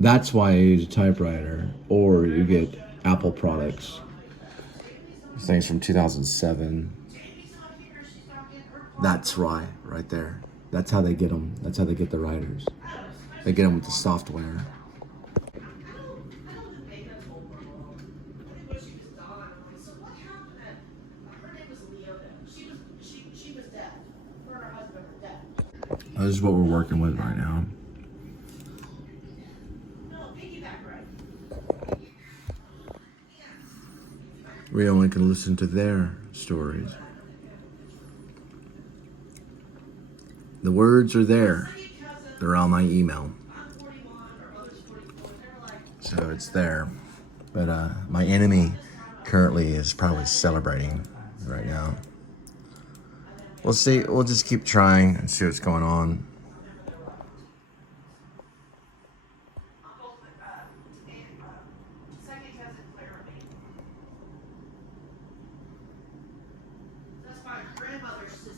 That's why I use a typewriter, or you get Apple products. This thing's from 2007. That's why, right there. That's how they get them. That's how they get the writers. They get them with the software. This is what we're working with right now. We only can listen to their stories. The words are there. They're on my email. So it's there. But my enemy currently is probably celebrating right now. We'll see. We'll just keep trying and see what's going on.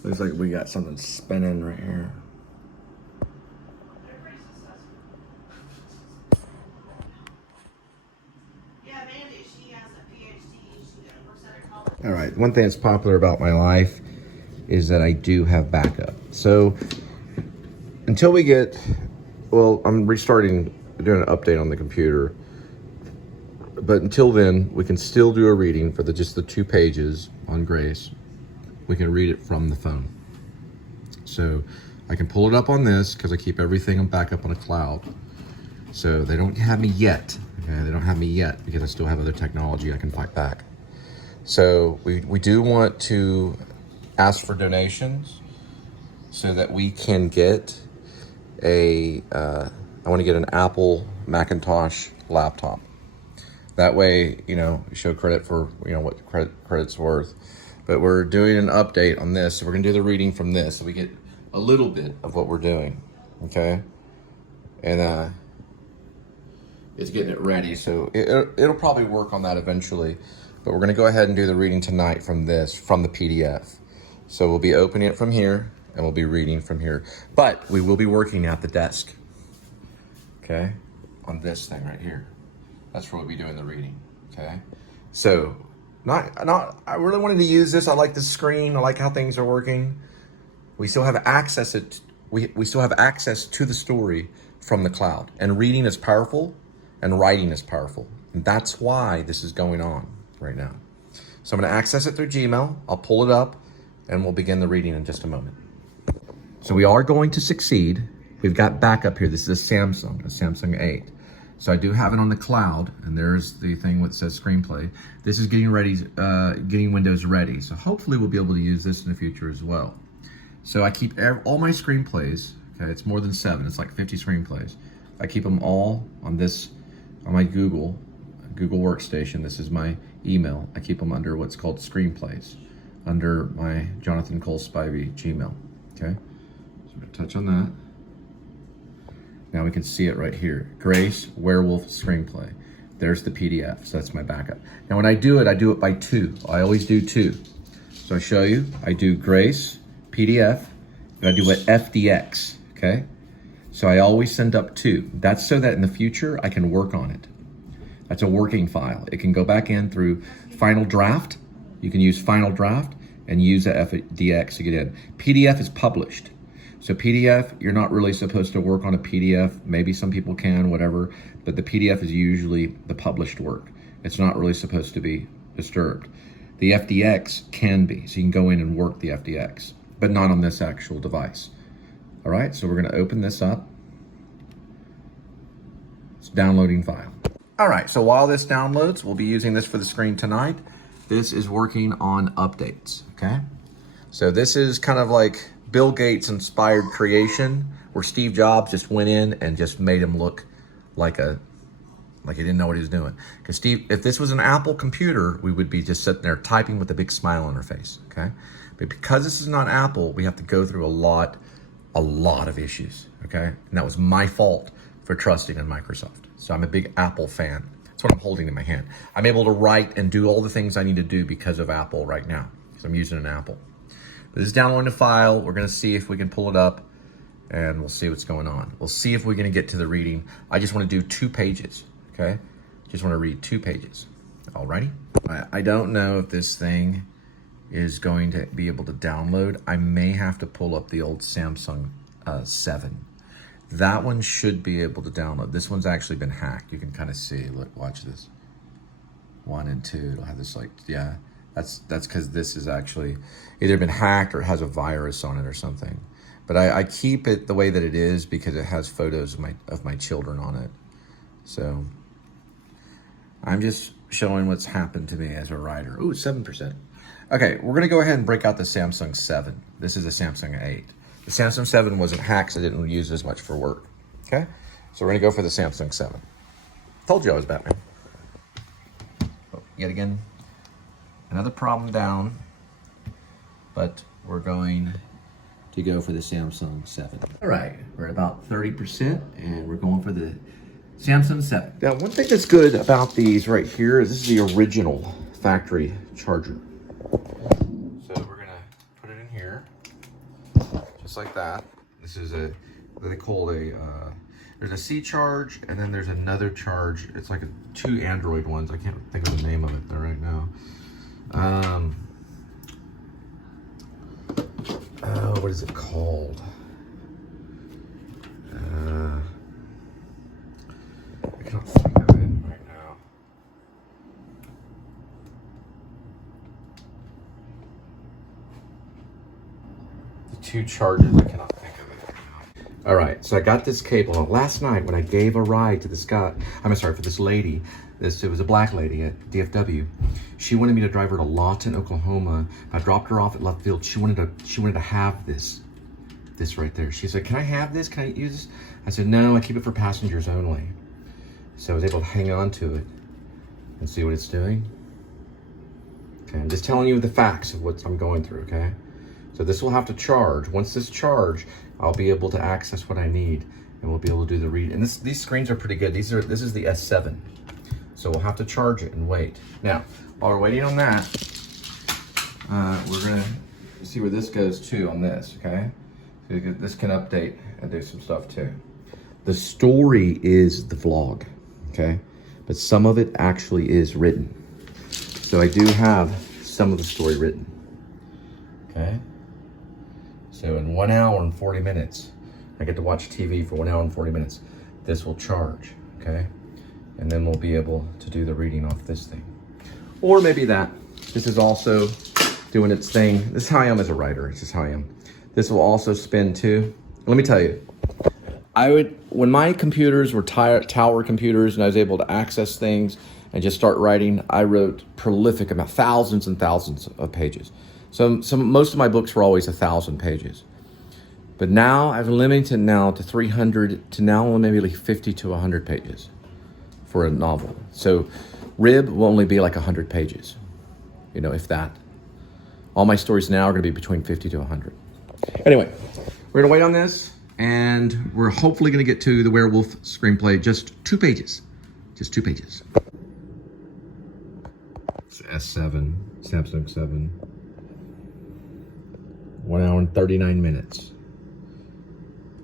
Looks like we got something spinning right here. All right, one thing that's popular about my life is that I do have backup. So until we get, well, I'm restarting, doing an update on the computer. But until then, we can still do a reading for just the 2 pages on Grace. We can read it from the phone. So I can pull it up on this because I keep everything on backup on a cloud. So they don't have me yet. Okay, they don't have me yet because I still have other technology I can fight back. So we do want to ask for donations so that we can get I want to get an Apple Macintosh laptop. That way, you know, show credit for, you know, what credit's worth. But we're doing an update on this, so we're gonna do the reading from this, so we get a little bit of what we're doing, okay? And it's getting it ready, so it'll probably work on that eventually. But we're gonna go ahead and do the reading tonight from this, from the PDF. So we'll be opening it from here, and we'll be reading from here. But we will be working at the desk, okay? On this thing right here. That's where we'll be doing the reading, okay? So, I really wanted to use this. I like the screen. I like how things are working. We still have access we still have access to the story from the cloud. And reading is powerful, and writing is powerful. And that's why this is going on right now. So I'm gonna access it through Gmail. I'll pull it up, and we'll begin the reading in just a moment. So we are going to succeed. We've got backup here. This is a Samsung 8. So I do have it on the cloud, and there's the thing that says screenplay. This is getting ready, getting Windows ready. So hopefully we'll be able to use this in the future as well. So I keep all my screenplays. Okay, it's more than 7. It's like 50 screenplays. I keep them all on my Google workstation. This is my email. I keep them under what's called screenplays, under my Jonathan Cole Spivey Gmail. Okay, so I'm gonna touch on that. Now we can see it right here. Grace, Werewolf Screenplay. There's the PDF, so that's my backup. Now when I do it by 2. I always do 2. So I show you, I do Grace, PDF, and I do an FDX, okay? So I always send up 2. That's so that in the future, I can work on it. That's a working file. It can go back in through Final Draft. You can use Final Draft and use the FDX to get in. PDF is published. So PDF, you're not really supposed to work on a PDF. Maybe some people can, whatever, but the PDF is usually the published work. It's not really supposed to be disturbed. The FDX can be, so you can go in and work the FDX, but not on this actual device. All right, so we're gonna open this up. It's downloading file. All right, so while this downloads, we'll be using this for the screen tonight. This is working on updates, okay? So this is kind of like Bill Gates inspired creation, where Steve Jobs just went in and just made him look like he didn't know what he was doing. Because if this was an Apple computer, we would be just sitting there typing with a big smile on our face, okay? But because this is not Apple, we have to go through a lot of issues, okay? And that was my fault for trusting in Microsoft. So I'm a big Apple fan. That's what I'm holding in my hand. I'm able to write and do all the things I need to do because of Apple right now, because I'm using an Apple. This is downloading a file. We're gonna see if we can pull it up and we'll see what's going on. We'll see if we're gonna get to the reading. I just wanna do 2 pages, okay? Just wanna read 2 pages. Alrighty? I don't know if this thing is going to be able to download. I may have to pull up the old Samsung 7. That one should be able to download. This one's actually been hacked. You can kind of see, look, watch this. 1 and 2, it'll have this like, yeah, that's because this is actually either been hacked or it has a virus on it or something. But I keep it the way that it is because it has photos of my children on it. So I'm just showing what's happened to me as a writer. Ooh, 7%. Okay, we're gonna go ahead and break out the Samsung 7. This is a Samsung 8. The Samsung 7 wasn't hacked, so I didn't use as much for work. Okay, so we're gonna go for the Samsung 7. Told you I was Batman. Oh, yet again, another problem down, but we're going to go for the Samsung 7. All right, we're at about 30%, and we're going for the Samsung 7. Now, one thing that's good about these right here is this is the original factory charger. So we're gonna put it in here, just like that. This is what they call there's a C charge, and then there's another charge. It's like 2 Android ones. I can't think of the name of it there right now. What is it called? I can't think of it right now. The 2 charges, I cannot think of it right now. All right, so I got this cable. Last night when I gave a ride to this guy, for this lady, it was a black lady at DFW. She wanted me to drive her to Lawton, Oklahoma. I dropped her off at left field. She wanted to have this right there. She said, "Can I have this? Can I use this?" I said, "No, I keep it for passengers only." So I was able to hang on to it and see what it's doing. Okay, I'm just telling you the facts of what I'm going through, okay? So this will have to charge. Once this charge, I'll be able to access what I need and we'll be able to do the read. And these screens are pretty good. This is the S7. So we'll have to charge it and wait. Now, while we're waiting on that, we're gonna see where this goes too on this, okay? So this can update and do some stuff too. The story is the vlog, okay? But some of it actually is written. So I do have some of the story written, okay? So in 1 hour and 40 minutes, I get to watch TV for 1 hour and 40 minutes. This will charge, okay? And then we'll be able to do the reading off this thing. Or maybe that. This is also doing its thing. This is how I am as a writer. This is how I am. This will also spin too. Let me tell you, when my computers were tower computers and I was able to access things and just start writing, I wrote prolific about thousands and thousands of pages. So most of my books were always 1,000 pages. But now I've limited now to 300 to now maybe like 50 to 100 pages for a novel. So Rib will only be like 100 pages, if that. All my stories now are gonna be between 50 to 100. Anyway, we're gonna wait on this and we're hopefully gonna get to the werewolf screenplay, just 2 pages, just 2 pages. It's S7, Samsung 7. 1 hour and 39 minutes.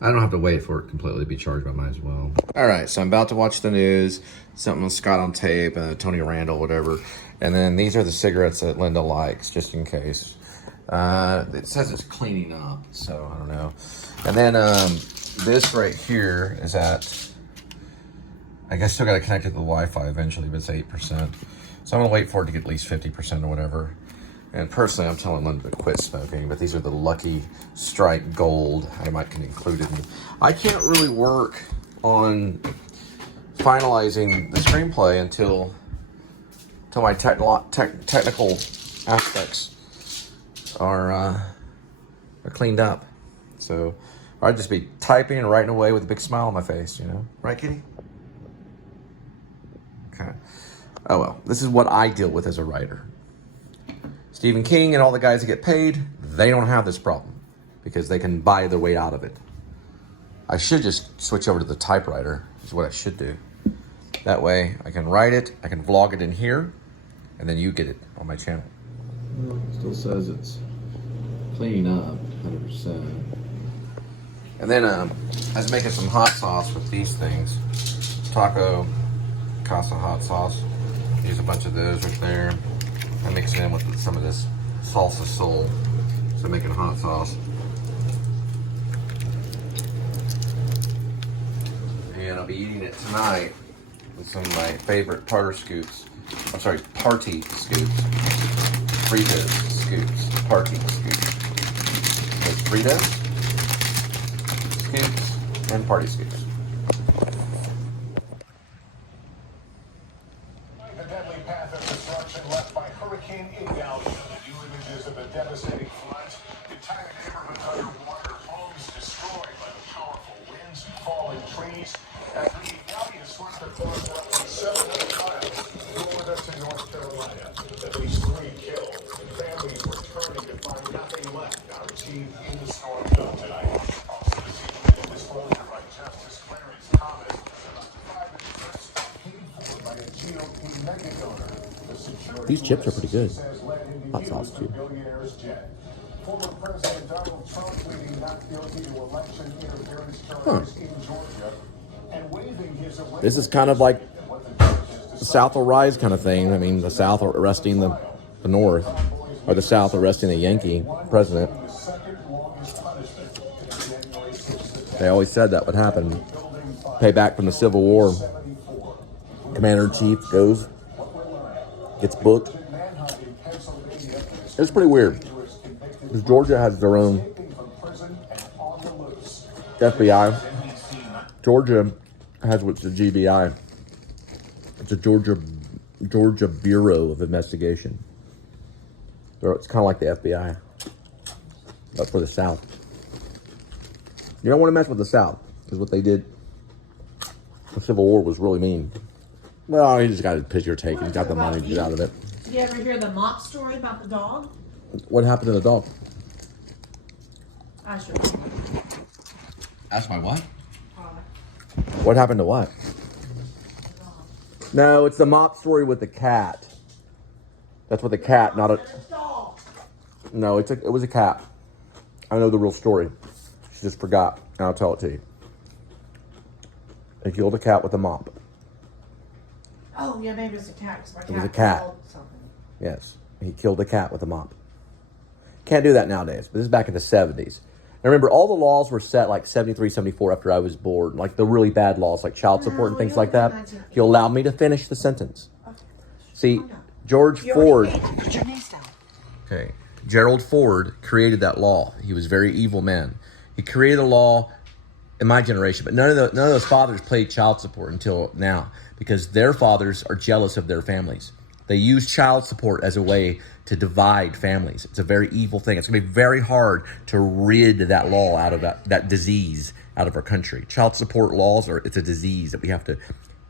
I don't have to wait for it completely to be charged, but I might as well. All right, so I'm about to watch the news, something with Scott on tape, Tony Randall, whatever. And then these are the cigarettes that Linda likes, just in case. It says it's cleaning up, so I don't know. And then this right here is at, I guess still gotta connect it to the Wi-Fi eventually, but it's 8%. So I'm gonna wait for it to get at least 50% or whatever. And personally, I'm telling Linda to quit smoking, but these are the Lucky Strike Gold. I might can include it. I can't really work on finalizing the screenplay until my technical aspects are cleaned up. So I'd just be typing and writing away with a big smile on my face, Right, Kitty? Okay. Oh well, this is what I deal with as a writer. Stephen King and all the guys that get paid, they don't have this problem because they can buy their way out of it. I should just switch over to the typewriter, is what I should do. That way I can write it, I can vlog it in here, and then you get it on my channel. Well, it still says it's cleaning up 100%. And then I was making some hot sauce with these things. Taco Casa hot sauce. Use a bunch of those right there. I mix it in with some of this salsa sol. So I'm making hot sauce. And I'll be eating it tonight with some of my favorite party scoops. Fritos scoops. Party scoops. There's Fritos scoops and party scoops. The deadly path of destruction left by Hurricane A.D.W.C. New images of a devastating flood. Entire neighborhoods underwater, homes destroyed by the powerful winds and falling trees. As the A.D.W.C. swept across roughly 700 miles, Florida to North Carolina. At least 3 killed. Families were turning to find nothing left. Our team in the storm zone tonight. Also this evening, disclosure by Justice Clarence Thomas about the private jets paid for by a GOP mega donor. These chips are pretty good. Hot sauce too. Former President Donald Trump pleading not guilty to election interference charges in Georgia and waiving his arrest. This is kind of like the South will rise kind of thing. I mean, the South arresting the North, or the South arresting the Yankee president. They always said that would happen. Payback from the Civil War. Commander-in-Chief goes, gets booked. It's pretty weird. Because Georgia has their own FBI. Georgia has what's the GBI. It's a Georgia Bureau of Investigation. So it's kind of like the FBI, but for the South. You don't want to mess with the South, because what they did, the Civil War was really mean. Well, he just got his picture taken. He got the money to get out of it. Did you ever hear the mop story about the dog? What happened to the dog? I sure. That's my what? What happened to what? No, it's the mop story with the cat. That's what the cat, not a... No, it was a cat. I know the real story. She just forgot, and I'll tell it to you. They killed a cat with a mop. Oh, yeah, maybe it's a cat. 'Cause my cat It was a cat. called something. Yes, he killed a cat with a mop. Can't do that nowadays, but this is back in the 70s. And remember, all the laws were set like 73, 74 after I was born, like the really bad laws, like child support and things like that. You allow me to finish the sentence. Okay. See, George Ford... Put your knees down. Okay. Gerald Ford created that law. He was a very evil man. He created a law in my generation, but none of those fathers paid child support until now because their fathers are jealous of their families. They use child support as a way to divide families. It's a very evil thing. It's going to be very hard to rid that law out of that disease out of our country. Child support laws it's a disease that we have to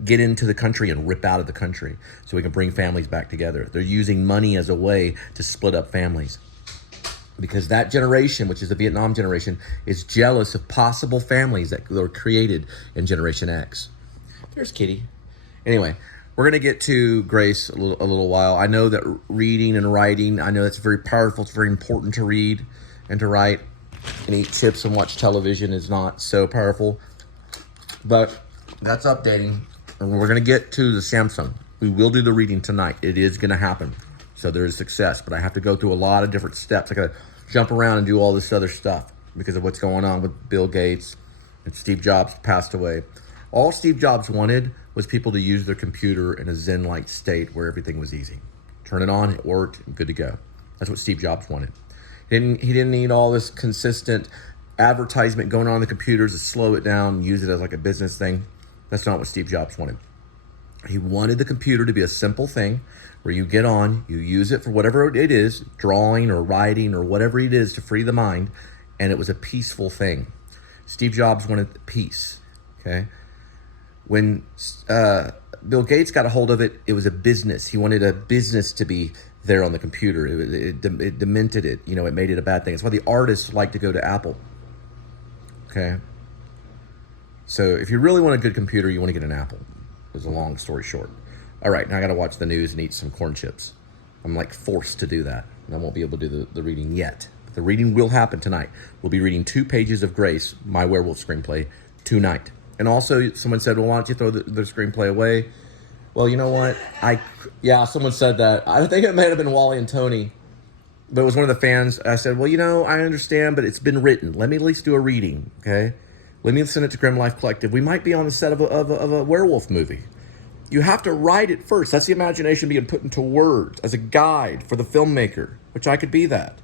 get into the country and rip out of the country so we can bring families back together. They're using money as a way to split up families. Because that generation, which is the Vietnam generation, is jealous of possible families that were created in Generation X. There's Kitty. Anyway, we're going to get to Grace a little while. I know that reading and writing, I know it's very powerful. It's very important to read and to write. And eat chips and watch television is not so powerful. But that's updating. And we're going to get to the Samsung. We will do the reading tonight. It is going to happen. So there is success. But I have to go through a lot of different steps. I got to jump around and do all this other stuff because of what's going on with Bill Gates and Steve Jobs passed away. All Steve Jobs wanted was people to use their computer in a zen-like state where everything was easy. Turn it on, it worked, and good to go. That's what Steve Jobs wanted. He didn't need all this consistent advertisement going on in the computers to slow it down and use it as like a business thing. That's not what Steve Jobs wanted. He wanted the computer to be a simple thing where you get on, you use it for whatever it is, drawing or writing or whatever it is to free the mind, and it was a peaceful thing. Steve Jobs wanted peace, okay? When Bill Gates got a hold of it, it was a business. He wanted a business to be there on the computer. It demented it. You know, it made it a bad thing. That's why the artists like to go to Apple, okay? So if you really want a good computer, you want to get an Apple. It was a long story short. All right, now I got to watch the news and eat some corn chips. I'm like forced to do that. And I won't be able to do the reading yet, The reading will happen tonight. We'll be reading 2 pages of Grace, my werewolf screenplay, tonight. And also, someone said, well, why don't you throw the screenplay away? Well, you know what? Yeah, someone said that. I think it may have been Wally and Tony, but it was one of the fans. I said, well, you know, I understand, but it's been written. Let me at least do a reading, okay? Let me send it to Grim Life Collective. We might be on the set of a werewolf movie. You have to write it first. That's the imagination being put into words as a guide for the filmmaker, which I could be that.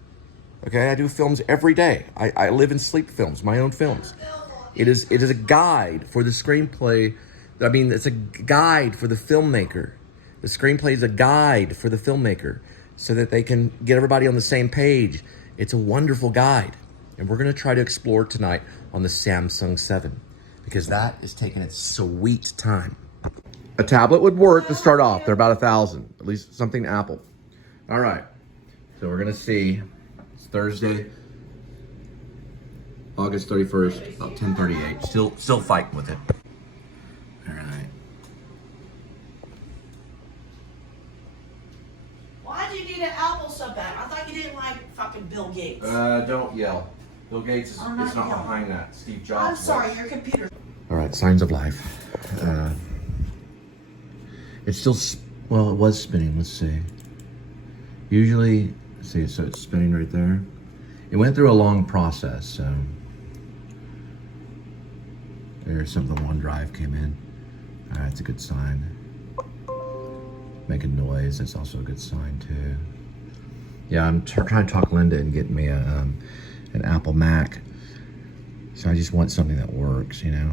Okay, I do films every day. I live and sleep films, my own films. It is a guide for the screenplay. I mean, it's a guide for the filmmaker. The screenplay is a guide for the filmmaker so that they can get everybody on the same page. It's a wonderful guide. And we're going to try to explore tonight on the Samsung 7 because that is taking its sweet time. A tablet would work to start off. They're about $1,000, at least something Apple. All right, so we're gonna see. It's Thursday, August 31st, about 10:38. Still fighting with it. All right. Why did you need an Apple so bad? I thought you didn't like fucking Bill Gates. Don't yell. Bill Gates is I'm not it's not yelling. behind that. Steve Jobs. I'm sorry, was. your computer. All right, signs of life. It's still, well, it was spinning. Let's see. Usually, let's see, so it's spinning right there. It went through a long process, so. There's some of the OneDrive came in. All right, it's a good sign. Making noise, that's also a good sign too. Yeah, I'm trying to talk Linda and get me an Apple Mac. So I just want something that works, you know.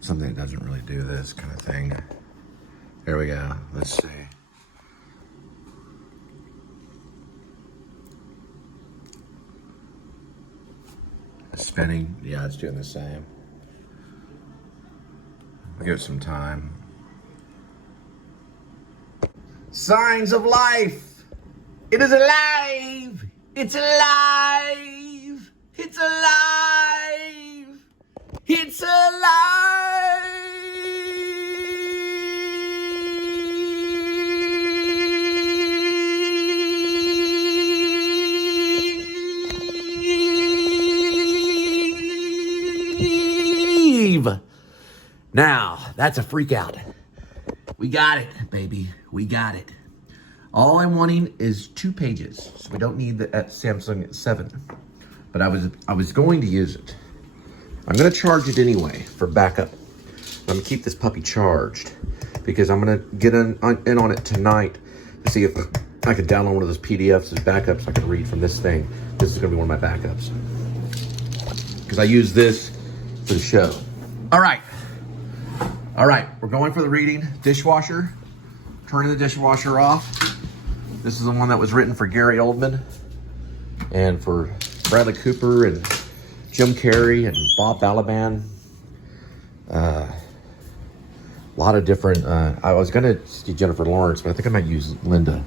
Something that doesn't really do this kind of thing. There we go. Let's see. It's spinning. Yeah, it's doing the same. I'll give it some time. Signs of life. It is alive. It's alive. It's alive. It's alive. Now, that's a freak out. We got it, baby. We got it. All I'm wanting is 2 pages, so we don't need the Samsung 7. But I was going to use it. I'm gonna charge it anyway for backup. I'm gonna keep this puppy charged because I'm gonna get in on it tonight to see if I can download one of those PDFs as backups I can read from this thing. This is gonna be one of my backups because I use this for the show. All right, we're going for the reading. Dishwasher, turning the dishwasher off. This is the one that was written for Gary Oldman and for Bradley Cooper and Jim Carrey and Bob Balaban. A lot of different, I was gonna see Jennifer Lawrence, but I think I might use Linda.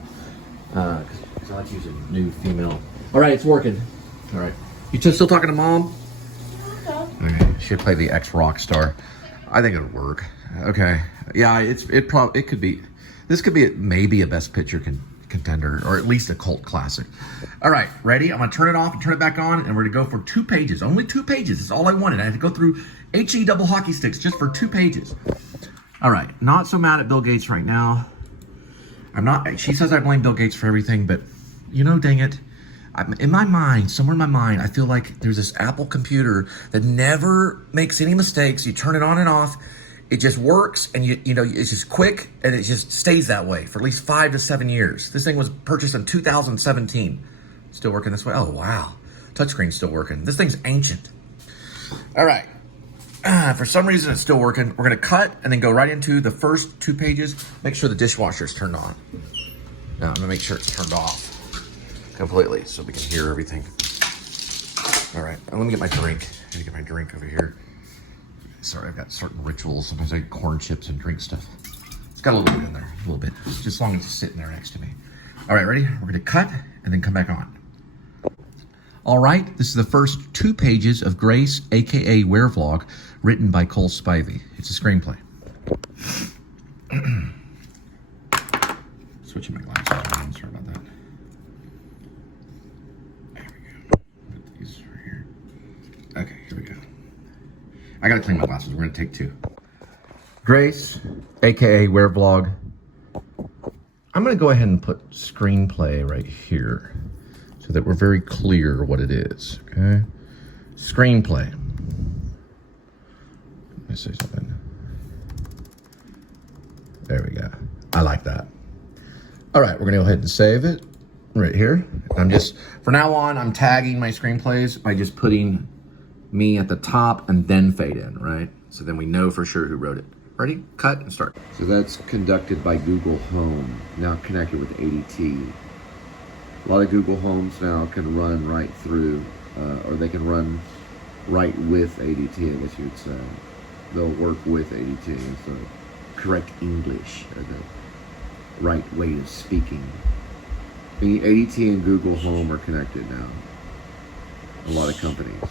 Because I like using new female. All right, it's working. All right. You still talking to Mom? No. Okay, she'll play the ex-rock star. I think it'll work. Okay. Yeah, it could be, this could be maybe a Best Picture contender, or at least a cult classic. All right, ready? I'm gonna turn it off and turn it back on, and we're gonna go for 2 pages. Only 2 pages. That's all I wanted. I had to go through HE double hockey sticks just for 2 pages. All right, not so mad at Bill Gates right now. I'm not. She says I blame Bill Gates for everything, but you know, dang it. In my mind, somewhere in my mind, I feel like there's this Apple computer that never makes any mistakes. You turn it on and off. It just works, and you know, it's just quick, and it just stays that way for at least 5 to 7 years. This thing was purchased in 2017. Still working this way? Oh, wow. Touchscreen's still working. This thing's ancient. All right. For some reason, it's still working. We're going to cut and then go right into the first 2 pages. Make sure the dishwasher's turned on. Now, I'm going to make sure it's turned off completely so we can hear everything. All right. Let me get my drink. I need to get my drink over here. Sorry, I've got certain rituals. Sometimes I eat corn chips and drink stuff. It's got a little bit in there, a little bit. Just as long as it's sitting there next to me. All right, ready? We're gonna cut and then come back on. All right, this is the first 2 pages of Grace, AKA Werevlog, written by Cole Spivey. It's a screenplay. Switching my glasses around, sorry about that. I gotta clean my glasses. We're gonna take two. Grace, aka Wearvlog. I'm gonna go ahead and put screenplay right here so that we're very clear what it is, okay? Screenplay. Let me say something. There we go. I like that. All right, we're gonna go ahead and save it right here. For now on, I'm tagging my screenplays by just putting me at the top and then fade in, right? So then we know for sure who wrote it. Ready? Cut and start. So that's conducted by Google Home, now connected with ADT. A lot of Google Homes now can run right through, or they can run right with ADT, I guess you would say. They'll work with ADT, so correct English, or the right way of speaking. ADT and Google Home are connected now. A lot of companies.